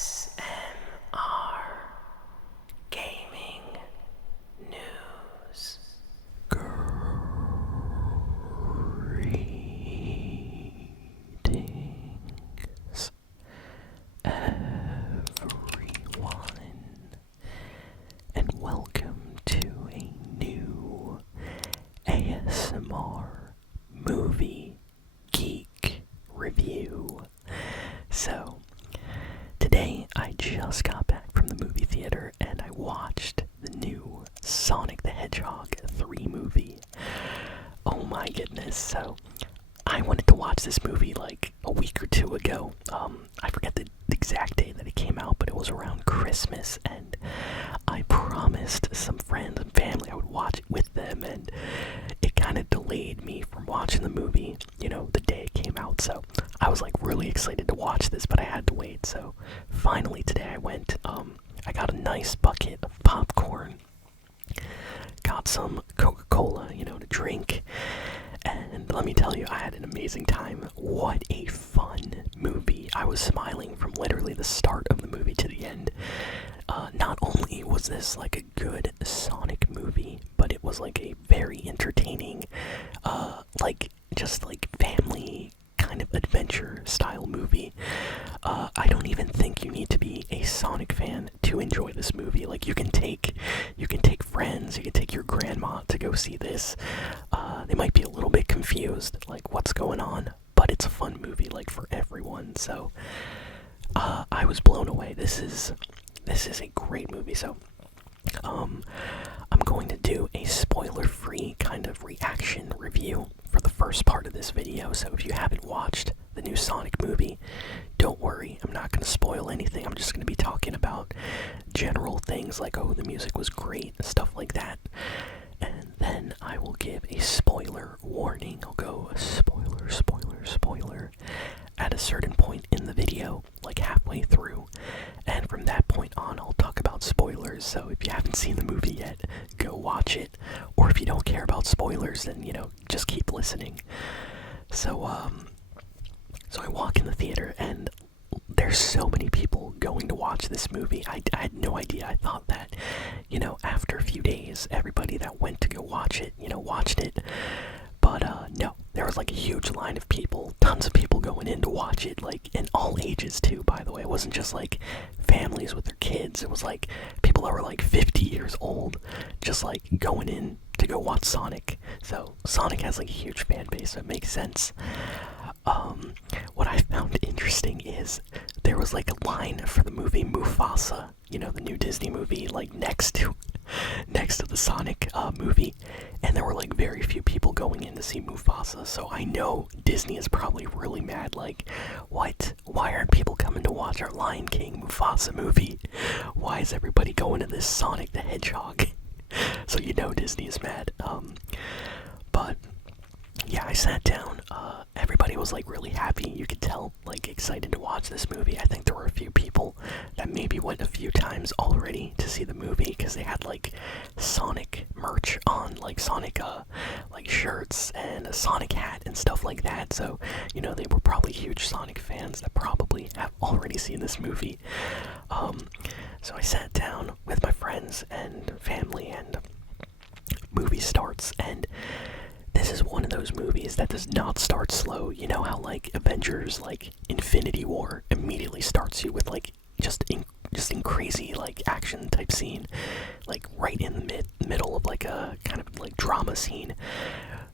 ASMR Gaming News. Greetings, everyone, and welcome to a new ASMR Movie Geek review. So, today I just got back from the movie theater and I watched the new Sonic the Hedgehog 3 movie. Oh my goodness, so I wanted to watch this movie like a week or two ago. I forget the exact day that it came out, but it was around Christmas, and I promised some friends and family I would watch it with them, and it kind of delayed me from watching the movie, the day it came out. So I was like really excited to watch this, but I had to wait. So finally today I went. I got a nice bucket of popcorn, got some Coca-Cola, to drink. And let me tell you, I had an amazing time. What a fun movie. I was smiling from literally the start of the movie to the end. Not only was this like a good Sonic movie, but it was like a very entertaining, just like family kind of adventure style movie. I don't even think you need to be a Sonic fan to enjoy this movie. Like you can take friends, you can take your grandma to go see this. They might be a little bit confused, like what's going on, but it's a fun movie, like for everyone. So I was blown away. This is a great movie. So I'm going to do a spoiler-free kind of reaction review for the first part of this video. So if you haven't watched the new Sonic movie, don't worry, I'm not going to spoil anything. I'm just going to be talking about general things like, oh, the music was great, stuff like that. And then I will give a spoiler warning. I'll go spoiler at a certain point in the video, like halfway through. And from that point on, I'll talk about spoilers. So if you haven't seen the movie yet, go watch it. Or if you don't care about spoilers, then, just keep listening. So I walk in the theater and there's so many people going to watch this movie. I had no idea. I thought that, after a few days, everybody that went to go watch it, watched it. But no, there was like a huge line of people, tons of people going in to watch it, like in all ages too, by the way. It wasn't just like families with their kids. It was like people that were like 50 years old, just like going in to go watch Sonic. So Sonic has like a huge fan base, so it makes sense. What I found interesting is there was like a line for the movie Mufasa, the new Disney movie, like next to the Sonic movie, and there were like very few people going in to see Mufasa. So I know Disney is probably really mad, like, what? Why aren't people coming to watch our Lion King Mufasa movie? Why is everybody going to this Sonic the Hedgehog? So Disney is mad. But yeah, I sat down. Everybody was like really happy. You could tell, like, excited to watch this movie. I think there were a few people that maybe went a few times already to see the movie because they had like Sonic merch on, like Sonic like shirts and a Sonic hat and stuff like that. So they were probably huge Sonic fans that probably have already seen this movie. So I sat down with my friends and family, and movie starts, and this is one of those movies that does not start slow. You know how like Avengers, like Infinity War, immediately starts you with like just in crazy like action type scene, like right in the middle of like a kind of like drama scene.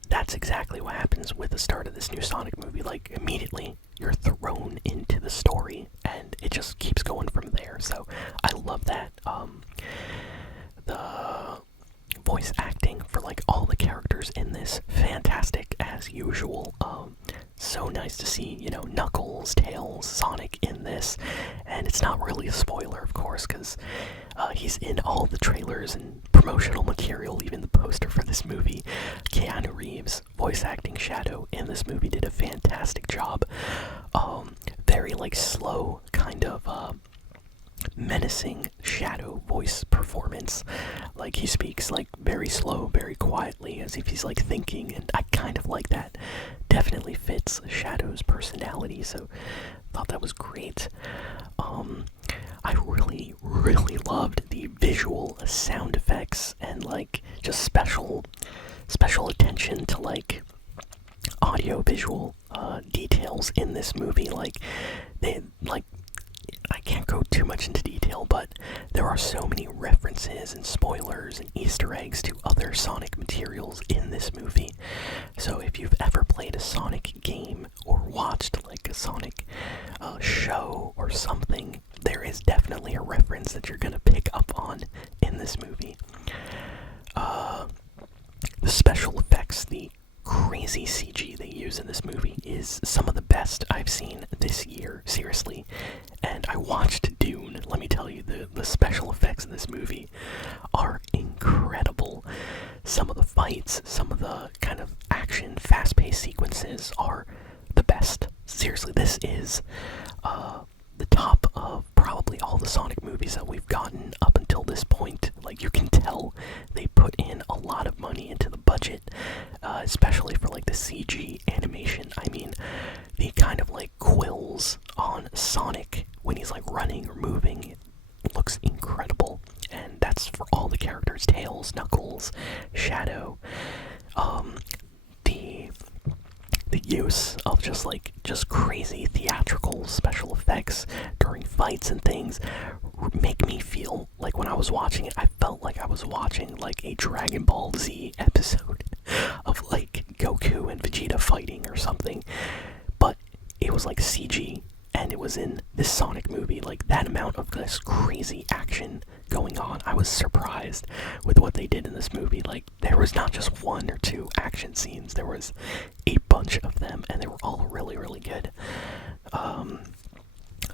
That's exactly what happens with the start of this new Sonic movie. Like immediately you're thrown into the story, and it just keeps going from there. So I love that. The voice acting for like all the characters in this, fantastic as usual. So nice to see, Knuckles, Tails, Sonic in this, and it's not really a spoiler, of course, because he's in all the trailers and promotional material, even the poster for this movie. Keanu Reeves, voice acting Shadow in this movie, did a fantastic job. Very like slow, kind of menacing Shadow voice performance. Like he speaks like very slow, very quietly, as if he's like thinking, and I kind of like that. Definitely fits Shadow's personality, so thought that was great. I really, really loved the visual sound effects and like just special attention to like audio visual details in this movie. Like they like I can't go too much into detail, but there are so many references and spoilers and Easter eggs to other Sonic materials in this movie. So if you've ever played a Sonic game or watched like a Sonic show or something, there is definitely a reference that you're gonna pick up on in this movie. The special effects, the crazy CG they use in this movie is some of the best I've seen this year, seriously. And I watched Dune. Let me tell you, the special effects in this movie are incredible. Some of the fights, some of the kind of action, fast-paced sequences are the best. Seriously, this is the top of probably all the Sonic movies that we've gotten up until this point. Like, you can tell they put in a lot of money into the budget, especially for like the CG animation. I mean, the kind of like quills on Sonic when he's like running or moving, it looks incredible. And that's for all the characters: Tails, Knuckles, Shadow. The use of just crazy theatrical special effects during fights and things make me feel like when I was watching it, I felt like I was watching like a Dragon Ball Z episode of like Goku and Vegeta fighting or something. But it was like CG, and it was in this Sonic movie. Like, that amount of this crazy action going on, I was surprised with what they did in this movie. Like, there was not just one or two action scenes, there was a bunch of them, and they were all really, really good.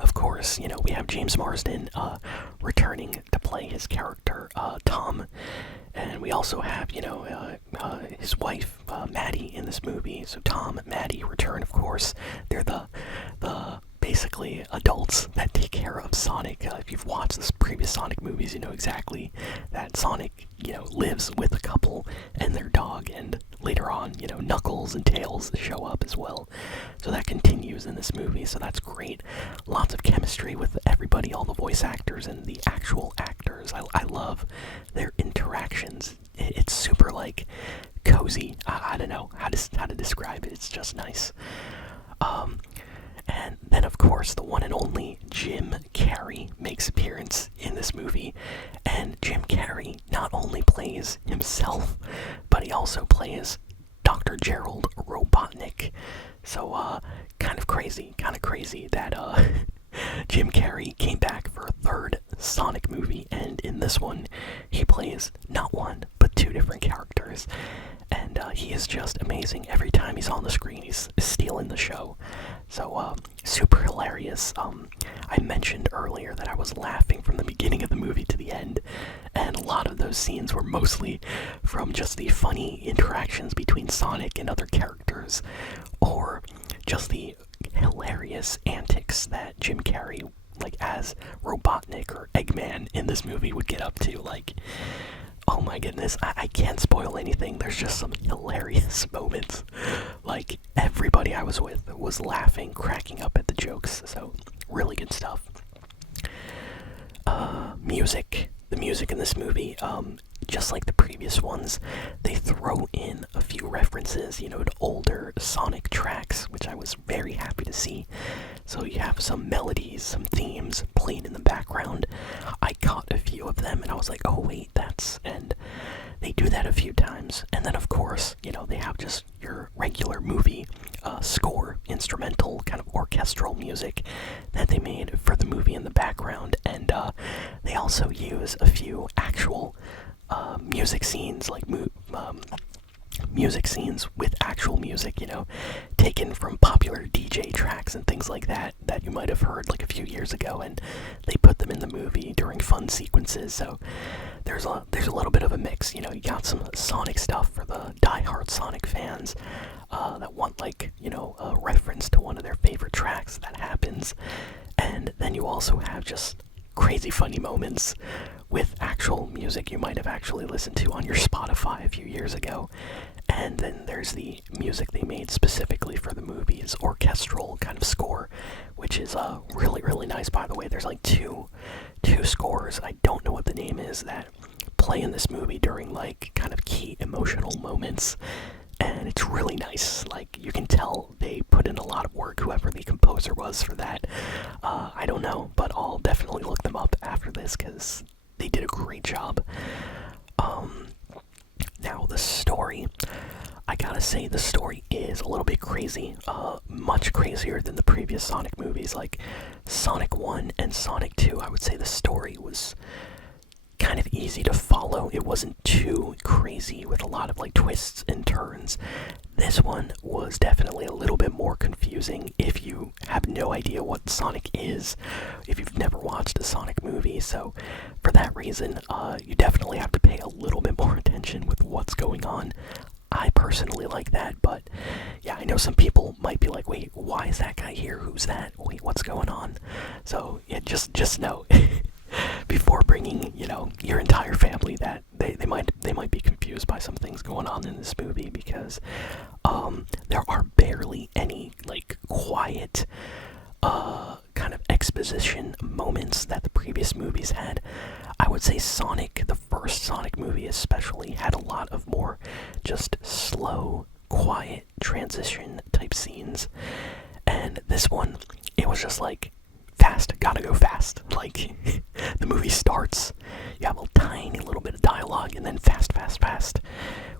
Of course, you know, we have James Marsden returning to play his character, Tom. And we also have, you know, his wife, Maddie, in this movie. So Tom, Maddie return, of course. They're the basically adults that take care of Sonic. If you've watched the previous Sonic movies, you know exactly that Sonic, you know, lives with a couple and their dog, and later on, you know, Knuckles and Tails show up as well. So that continues in this movie, so that's great. Lots of chemistry with everybody, all the voice actors and the actual actors. I love their interactions. It's super, like, cozy. I don't know how to describe it. It's just nice. And then, of course, the one and only Jim Carrey makes appearance in this movie. And Jim Carrey not only plays himself, but he also plays Dr. Gerald Robotnik. So, kind of crazy that Jim Carrey came back for a third Sonic movie, and in this one, he plays not one, but two different characters. And he is just amazing. Every time he's on the screen, he's stealing the show. So, super hilarious. I mentioned earlier that I was laughing from the beginning of the movie to the end, and a lot of those scenes were mostly from just the funny interactions between Sonic and other characters, or just the hilarious antics that Jim Carrey, like as Robotnik or Eggman in this movie, would get up to. Like, oh my goodness, I can't spoil anything. There's just some hilarious moments. Like, everybody I was with was laughing, cracking up at the jokes, so really good stuff. Music. The music in this movie, just like the previous ones, they throw in a few references, you know, to older Sonic tracks, which I was very happy to see. So you have some melodies, some themes playing in the background. I caught a few of them, and I was like, oh wait, and they do that a few times. And then, of course, you know, they have just your regular movie score, instrumental, kind of orchestral music that they made for the movie in the background. And they also use a few actual music scenes, like music scenes with actual music, you know, taken from popular DJ tracks and things like that you might have heard like a few years ago, and they put them in the movie during fun sequences. So there's a little bit of a mix, you know. You got some Sonic stuff for the diehard Sonic fans that want, like, you know, a reference to one of their favorite tracks that happens, and then you also have just crazy funny moments with actual music you might have actually listened to on your Spotify a few years ago. And then there's the music they made specifically for the movie's orchestral kind of score, which is really, really nice, by the way. There's like two scores, I don't know what the name is, that play in this movie during like kind of key emotional moments. And it's really nice. Like, you can tell they put in a lot of work, whoever the composer was for that. I don't know, but I'll definitely look them up after this because they did a great job. Now, the story, I gotta say, the story is a little bit crazy. Much crazier than the previous Sonic movies, like Sonic 1 and Sonic 2. I would say the story was kind of easy to follow. It wasn't too crazy with a lot of like twists and turns. This one was definitely a little bit more confusing if you have no idea what Sonic is, if you've never watched a Sonic movie. So for that reason, you definitely have to pay a little bit more attention with what's going on. I personally like that, but yeah, I know some people might be like, wait, why is that guy here? Who's that? Wait, what's going on? So yeah, just know before bringing, your entire family, that they might be confused by some things going on in this movie, because there are barely any like quiet kind of exposition moments that the previous movies had. I would say Sonic, the first Sonic movie especially, had a lot of more just slow, quiet transition type scenes. And this one, it was just like, fast, gotta go fast. Like, the movie starts, you have a tiny little bit of dialogue, and then fast, fast, fast,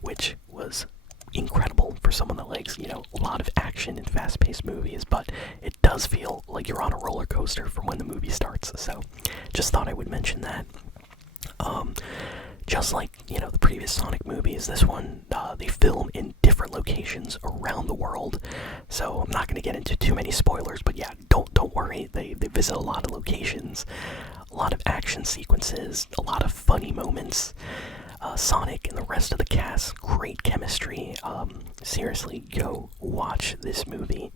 which was incredible for someone that likes, a lot of action in fast-paced movies, but it does feel like you're on a roller coaster from when the movie starts. So just thought I would mention that. Just like, the previous Sonic movies, this one, they film in different locations around the world. So I'm not going to get into too many spoilers, but yeah, don't worry. They visit a lot of locations, a lot of action sequences, a lot of funny moments. Sonic and the rest of the cast, great chemistry. Seriously, go watch this movie.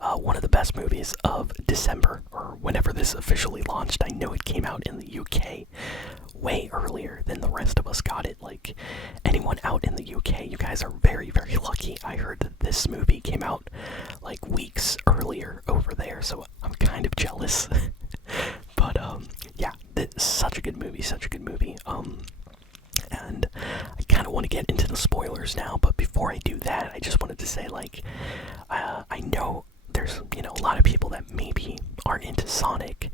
One of the best movies of December, or whenever this officially launched. I know it came out in the UK way earlier than the rest of us got it. Like, anyone out in the UK, you guys are very, very lucky. I heard that this movie came out like weeks earlier over there, so I'm kind of jealous. But yeah, such a good movie, such a good movie. And I kind of want to get into the spoilers now, but before I do that, I just wanted to say, like, I know there's, a lot of people that maybe aren't into Sonic,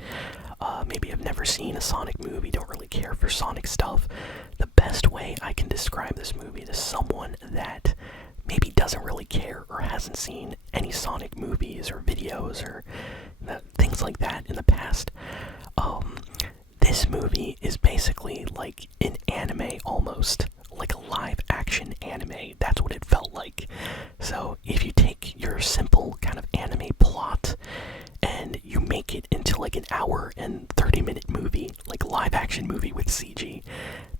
maybe have never seen a Sonic movie, don't really care for Sonic stuff. The best way I can describe this movie to someone that maybe doesn't really care or hasn't seen any Sonic movies or videos or things like that in the past, this movie is basically like an anime almost, like a live action anime. That's what it felt like. So if you take your simple kind of anime plot and you make it into like an hour and 30-minute movie, like live action movie with CG,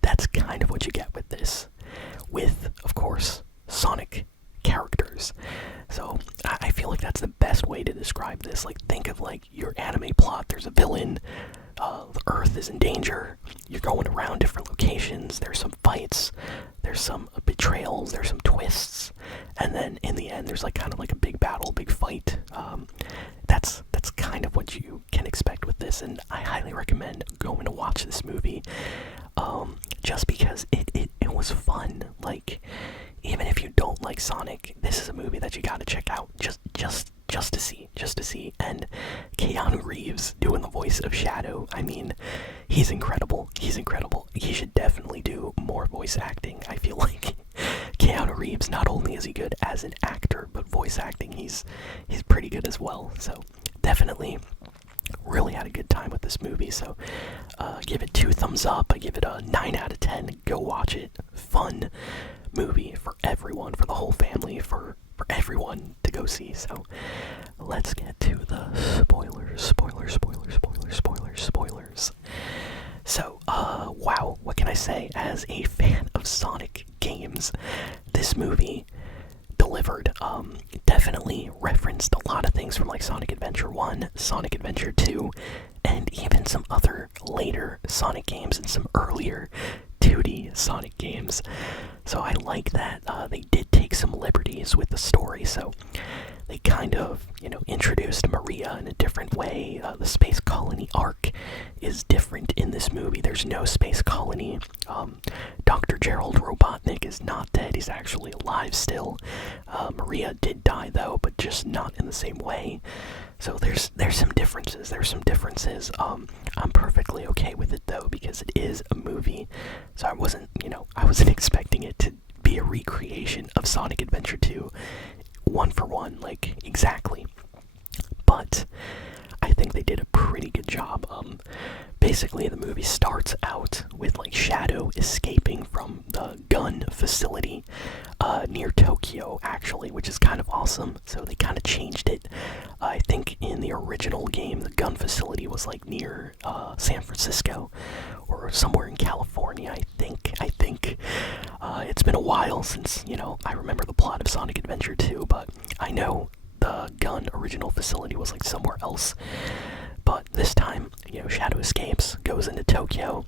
that's kind of what you get with this. With, of course, Sonic characters. So I feel like that's the best way to describe this. Like, think of like your anime plot. There's a villain. The Earth is in danger. You're going around different locations. There's some fights. There's some betrayals. There's some twists. And then in the end, there's like kind of like a big battle, big fight. That's kind of what you can expect with this. And I highly recommend going to watch this movie. Just because it was fun. Like, even if you don't like Sonic, this is a movie that you gotta check out. Just to see. And Keanu Reeves doing the voice of Shadow, I mean, he's incredible. He should definitely do more voice acting. I feel like Keanu Reeves, not only is he good as an actor, but voice acting, he's pretty good as well. So definitely really had a good time with this movie. So give it 2 thumbs up. I give it a 9 out of 10. Go watch it. Fun movie for everyone, for the whole family, for everyone to go see. So let's get to the spoilers. So wow, what can I say? As a fan of Sonic games, this movie delivered. Definitely referenced a lot of things from like Sonic Adventure 1, Sonic Adventure 2, and even some other later Sonic games and some earlier 2D Sonic games. So I like that they did take some liberties with the story. So they kind of, introduced Maria in a different way. The space colony arc is different in this movie. There's no space colony. Dr. Gerald Robotnik is not dead. He's actually alive still. Maria did die though, but just not in the same way. So there's some differences. I'm perfectly okay with it though, because it is a movie. So I wasn't expecting it to be a recreation of Sonic Adventure 2, one for one, like exactly. But I think they did a pretty good job. Basically the movie starts out with like Shadow escaping from the gun facility near Tokyo, actually, which is kind of awesome. So they kind of changed it. I think in the original game the gun facility was like near San Francisco or somewhere in California. I think it's been a while since I remember the plot of Sonic Adventure 2, but I know the gun original facility was like somewhere else. But this time, Shadow escapes, goes into Tokyo.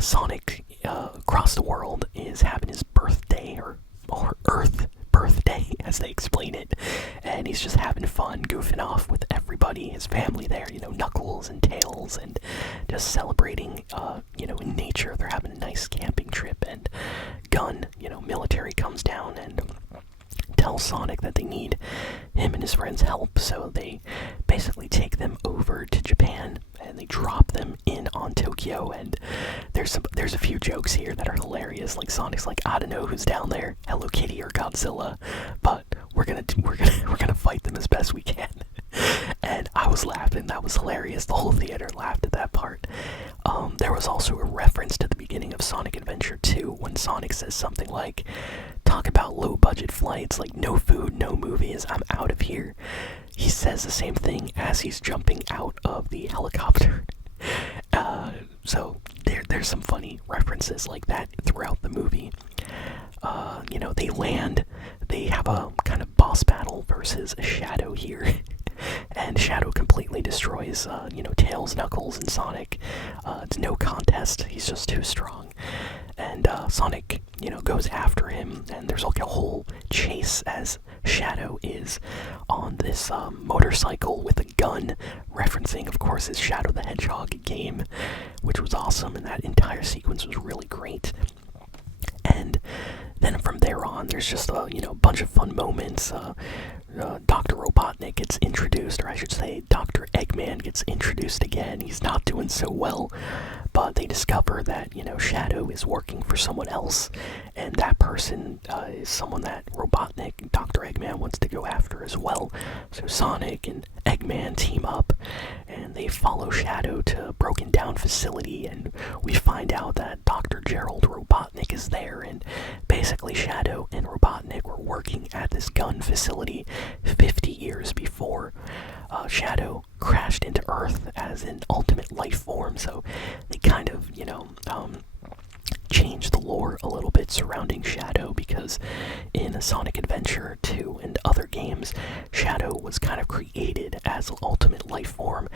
Sonic, across the world, is having his birthday, or Earth birthday, as they explain it. And he's just having fun, goofing off with everybody, his family there, Knuckles and Tails, and just celebrating, in nature. They're having a nice camping trip, and Gun, military comes down and tells Sonic that they need him and his friends' help, so they basically take them over to Japan and they drop them in on Tokyo. And there's a few jokes here that are hilarious. Like Sonic's like, I don't know who's down there, Hello Kitty or Godzilla, but we're gonna fight them as best we can. And I was laughing. That was hilarious. The whole theater laughed at that part. There was also a reference to the beginning of Sonic Adventure 2 when Sonic says something like, talk about low budget flights, like no food, no movies, I'm out of here. He says the same thing as he's jumping out of the helicopter. So there's some funny references like that throughout the movie. They land, they have a kind of boss battle versus Shadow here. And Shadow completely destroys, Tails, Knuckles, and Sonic. It's no contest, he's just too strong. And Sonic, goes after him, and there's like a whole chase as Shadow is on this motorcycle with a gun, referencing, of course, his Shadow the Hedgehog game, which was awesome, and that entire sequence was really great. And then from there on, there's just a bunch of fun moments. Dr. Robotnik gets introduced, or I should say Dr. Eggman gets introduced again. He's not doing so well, but they discover that, Shadow is working for someone else, and that person is someone that Robotnik, Dr. Eggman, wants to go after as well. So Sonic and Eggman team up, and they follow Shadow to a broken down facility, and we find out that Dr. Gerald Robotnik is there, and basically Shadow and Robotnik were working at this gun facility 50 years before Shadow crashed into Earth as an ultimate life form. So they kind of, changed the lore a little bit surrounding Shadow, because in Sonic Adventure 2 and other games, Shadow was kind of created as an ultimate life form.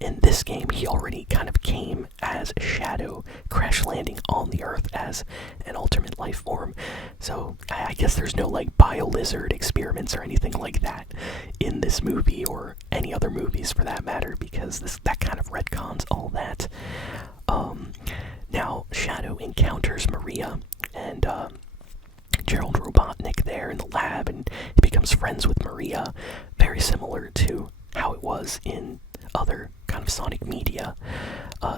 In this game, he already kind of came as Shadow, crash landing on the Earth as an ultimate life form. So I guess there's no like bio-lizard experiments or anything like that in this movie, or any other movies for that matter, because that kind of retcons all that. Now Shadow encounters Maria and Gerald Robotnik there in the lab, and he becomes friends with Maria, very similar to how it was in other kind of Sonic media.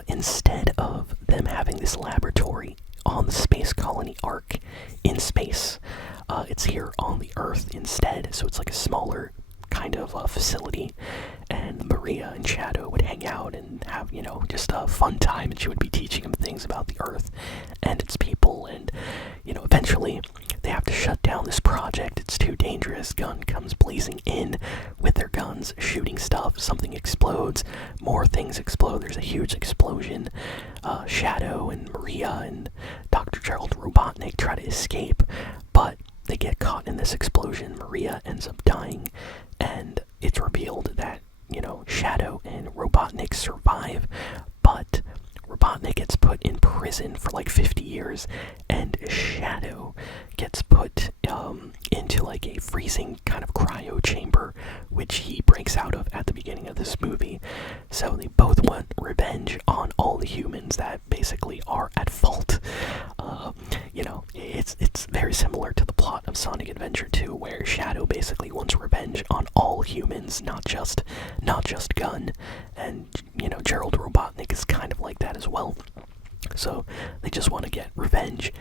Instead of them having this laboratory on the space colony arc in space, it's here on the Earth instead, so it's like a smaller kind of facility, and Maria and Shadow would hang out and have, just a fun time, and she would be teaching him things about the Earth and its people. And, eventually they have to shut down this project. It's too dangerous. Gun comes blazing in with their guns, shooting stuff. Something explodes. More things explode. There's a huge explosion. Shadow and Maria and Dr. Gerald Robotnik try to escape, but they get caught in this explosion. Maria ends up dying, and it's revealed that, Shadow and Robotnik survive, but Robotnik gets put in prison for like 50 disappears, and Shadow gets put into like a freezing kind of cryo chamber, which he breaks out of at the beginning of this movie. So they both want revenge on all the humans that basically are at fault. It's very similar to the plot of Sonic Adventure 2, where Shadow basically wants revenge on all humans, not just Gun. And Gerald Robotnik is kind of like that as well. So they just want to get revenge.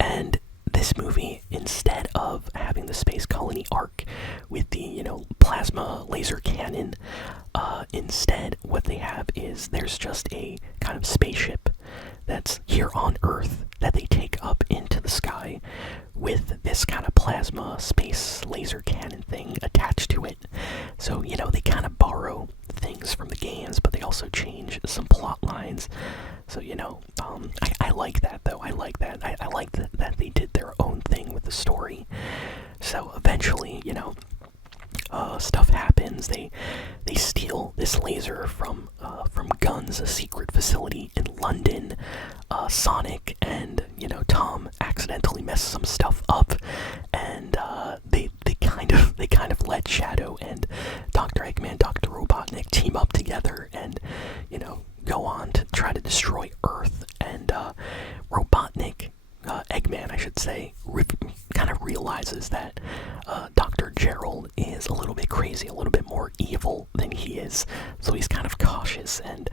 And this movie, instead of having the space colony arc with the plasma laser cannon, instead what they have is there's just a kind of spaceship that's here on Earth that they take up into the sky with this kind of plasma space laser cannon thing attached to it. So they kind of borrow things from the games, but they also change some plot lines. So I like that though. I like that. I like that they did their own thing with the story. So eventually, stuff happens. They steal this laser from Gun's secret facility in London. Sonic and Tom accidentally mess some stuff up, and they kind of let Shadow and Dr. Eggman, Dr. Robotnik team up together and go on to try to destroy Earth. And Robotnik, Eggman I should say, kind of realizes that Dr. Gerald is a little bit crazy, a little bit more evil than he is, so he's kind of cautious. And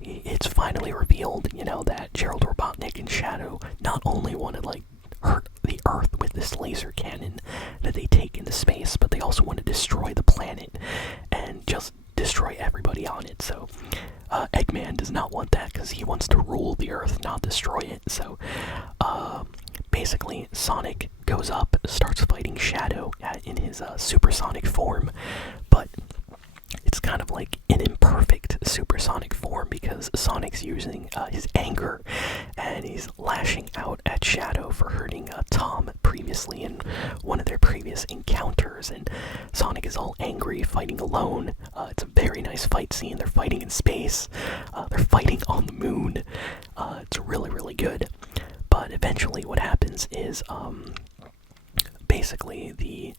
it's finally revealed, that Gerald Robotnik and Shadow not only want to hurt the Earth with this laser cannon that they take into space, but they also want to destroy the planet and just destroy everybody on it. So Eggman does not want that because he wants to rule the Earth, not destroy it. So basically Sonic goes up, starts fighting Shadow in his supersonic form, but it's kind of like an imperfect supersonic form because Sonic's using his anger, and he's lashing out at Shadow for hurting Tom previously in one of their previous encounters, and Sonic is all angry, fighting alone. It's a very nice fight scene. They're fighting in space. They're fighting on the moon. It's really, really good. But eventually what happens is basically the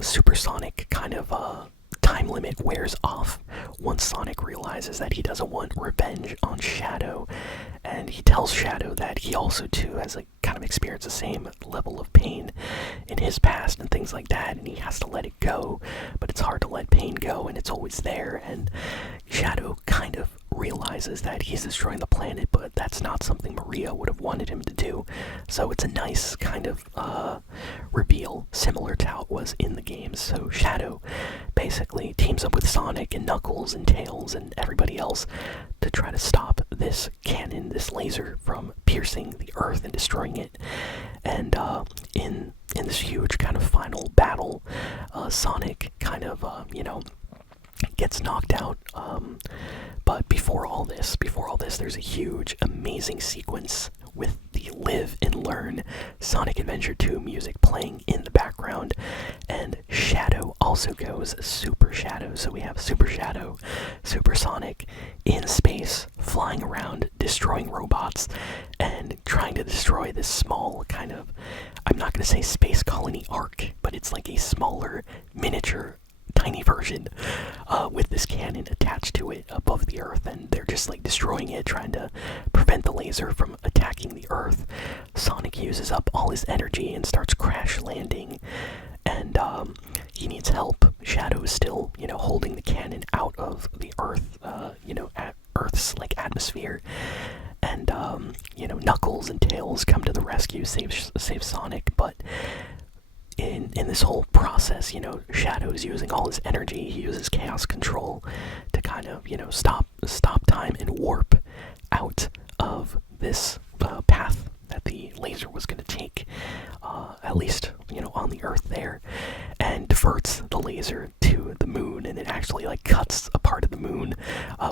supersonic kind of time limit wears off once Sonic realizes that he doesn't want revenge on Shadow, and he tells Shadow that he also too has kind of experienced the same level of pain in his past and things like that, and he has to let it go. But it's hard to let pain go, and it's always there. And Shadow kind of realizes that he's destroying the planet, but that's not something Maria would have wanted him to do. So it's a nice kind of reveal, similar to how it was in the games. So Shadow basically teams up with Sonic and Knuckles and Tails and everybody else to try to stop this cannon, this laser, from piercing the Earth and destroying it. And in this huge kind of final battle, Sonic kind of gets knocked out. But before all this, there's a huge, amazing sequence with the Live and Learn Sonic Adventure 2 music playing in the background. And Shadow also goes Super Shadow. So we have Super Shadow, Super Sonic in space, flying around, destroying robots, and trying to destroy this small kind of, I'm not going to say space colony arc, but it's like a smaller, miniature, tiny version with this cannon attached to it above the Earth, and they're just destroying it, trying to prevent the laser from attacking the Earth. Sonic uses up all his energy and starts crash landing, and he needs help. Shadow is still holding the cannon out of the Earth, at Earth's atmosphere. And Knuckles and Tails come to the rescue, save Sonic. But in this whole process, Shadow's using all his energy. He uses chaos control to kind of, stop time and warp out of this path that the laser was going to take, at least, on the Earth there, and diverts the laser to the moon, and it actually, cuts a part of the moon.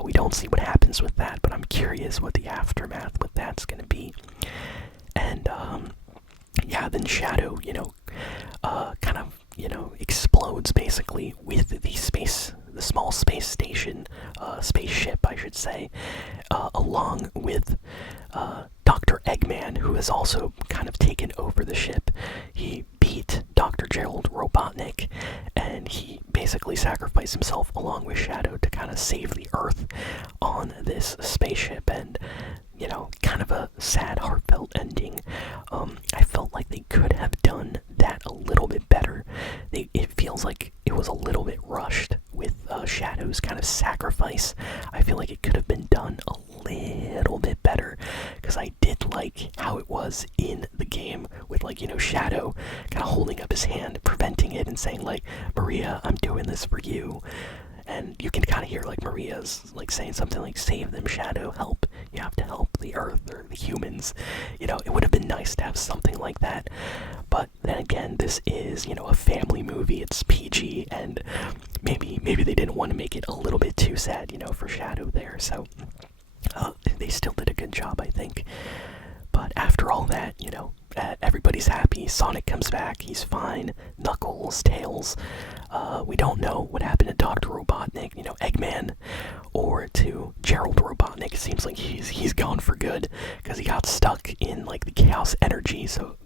We don't see what happens with that, but I'm curious what the aftermath with that's going to be. And, then Shadow, kind of, explodes basically with the small space station, spaceship, I should say, along with Dr. Eggman, who has also kind of taken over the ship. He beat Dr. Gerald Robotnik, and he basically sacrificed himself along with Shadow to kind of save the Earth on this spaceship. And you know, kind of a sad, heartfelt ending. I felt like they could have done that a little bit better. It feels like it was a little bit rushed with Shadow's kind of sacrifice. I feel like it could have been done a little bit better, because I did like how it was in the game with, like, you know, Shadow kind of holding up his hand, preventing it, and saying like, Maria, I'm doing this for you. And you can kind of hear like Maria's like saying something like, save them, Shadow, help, you have to help the Earth or the humans. You know, it would have been nice to have something like that. But then again, this is, you know, a family movie, it's PG, and maybe they didn't want to make it a little bit too sad, you know, for Shadow there. So they still did a good job, I think. But after all that, you know, everybody's happy. Sonic comes back, he's fine. Knuckles, Tails. We don't know what happened to Dr. Robotnik, you know, Eggman, or to Gerald Robotnik. It seems like he's gone for good, because he got stuck in, like, the chaos energy, so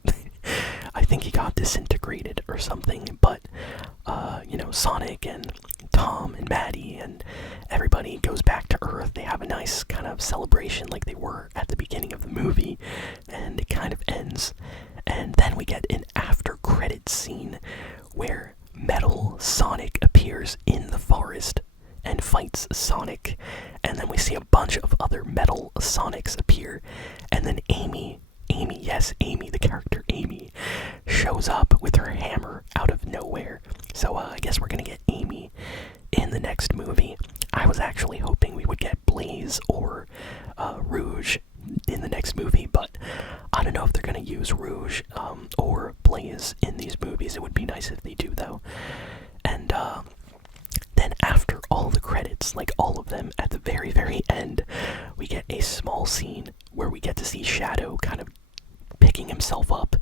I think he got disintegrated or something. But, you know, Sonic and Tom and Maddie and everybody goes back to Earth. They have a nice kind of celebration like they were at the beginning of the movie, and it kind of ends. And then we get an after-credits scene where Metal Sonic appears in the forest and fights Sonic. And then we see a bunch of other Metal Sonics appear. And then Amy, yes, Amy, the character Amy, shows up with her hammer out of nowhere. So I guess we're gonna get Amy in the next movie. I was actually hoping we would get Blaze or Rouge in the next movie, but I don't know if they're gonna use Rouge or Blaze in these movies. It would be nice if they do, though. And then after all the credits, like all of them, at the very, very end, we get a small scene where we get to see Shadow kind of picking himself up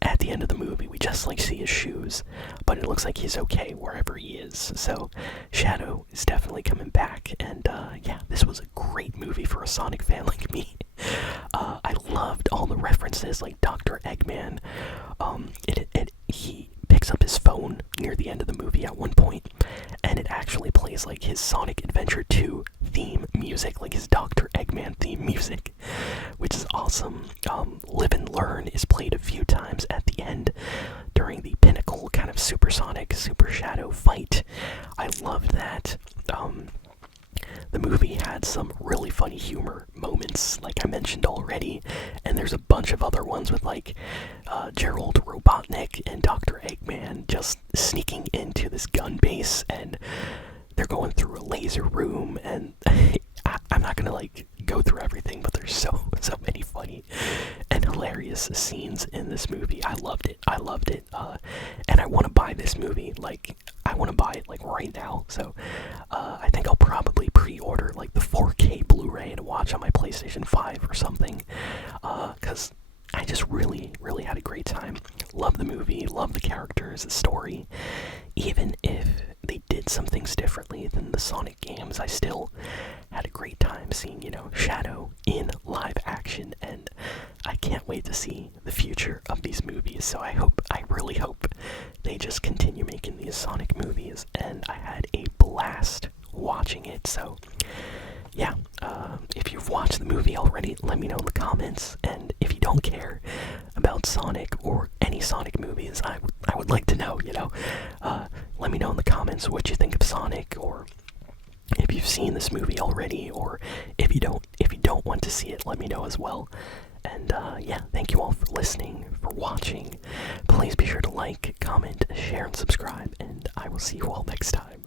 at the end of the movie. We just like see his shoes, but it looks like he's okay wherever he is. So Shadow is definitely coming back, and yeah, this was a great movie for a Sonic fan like me. I loved all the references, like Dr. Eggman. He picks up his phone near the end of the movie at one point, and it actually plays like his Sonic Adventure 2 theme music, like his Dr. Eggman theme music, which is awesome. Live and Learn is played a few times at the end during the pinnacle kind of Supersonic, Super Shadow fight. I loved that. The movie had some really funny humor moments, like I mentioned already, and there's a bunch of other ones with, like, Gerald Robotnik and Dr. Eggman just sneaking into this gun base, and they're going through a laser room, and I'm not gonna, like, go through everything, but there's so many funny and hilarious scenes in this movie. I loved it, and I want to buy this movie, like, I want to buy it, like, right now. So I think I'll probably pre-order, like, the 4K Blu-ray to watch on my PlayStation 5 or something, because I just really had a great time. Love the movie, love the characters, the story. Even if they did some things differently than the Sonic games, I still had a great time seeing, you know, Shadow in live action, and I can't wait to see the future of these movies. So I really hope they just continue making these Sonic movies, and I had a blast watching it. So yeah, if you've watched the movie already, let me know in the comments. And if you don't care about Sonic or any Sonic movies, I would like to know, you know. Let me know in the comments what you think of Sonic, or if you've seen this movie already, or if you don't want to see it, let me know as well. And yeah, thank you all for listening, for watching. Please be sure to like, comment, share, and subscribe, and I will see you all next time.